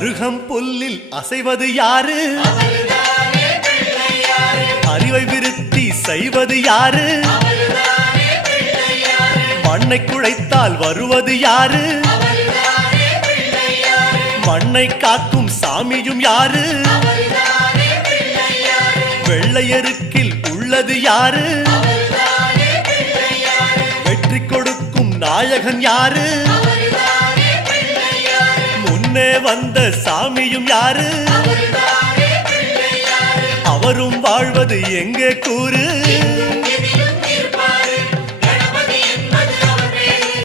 அருகம் புல்லில் அசைவது யாரு? அறிவை விருத்தி செய்வது யாரு? மண்ணை குழைத்தால் வருவது யாரு? மண்ணை காக்கும் சாமியும் யாரு? வெள்ளையருக்கில் உள்ளது யாரு? வெற்றி கொடுக்கும் நாயகன் யாரு? முன்னே வந்த சாமியும் யாரு? அவரும் வாழ்வது எங்கே கூறு?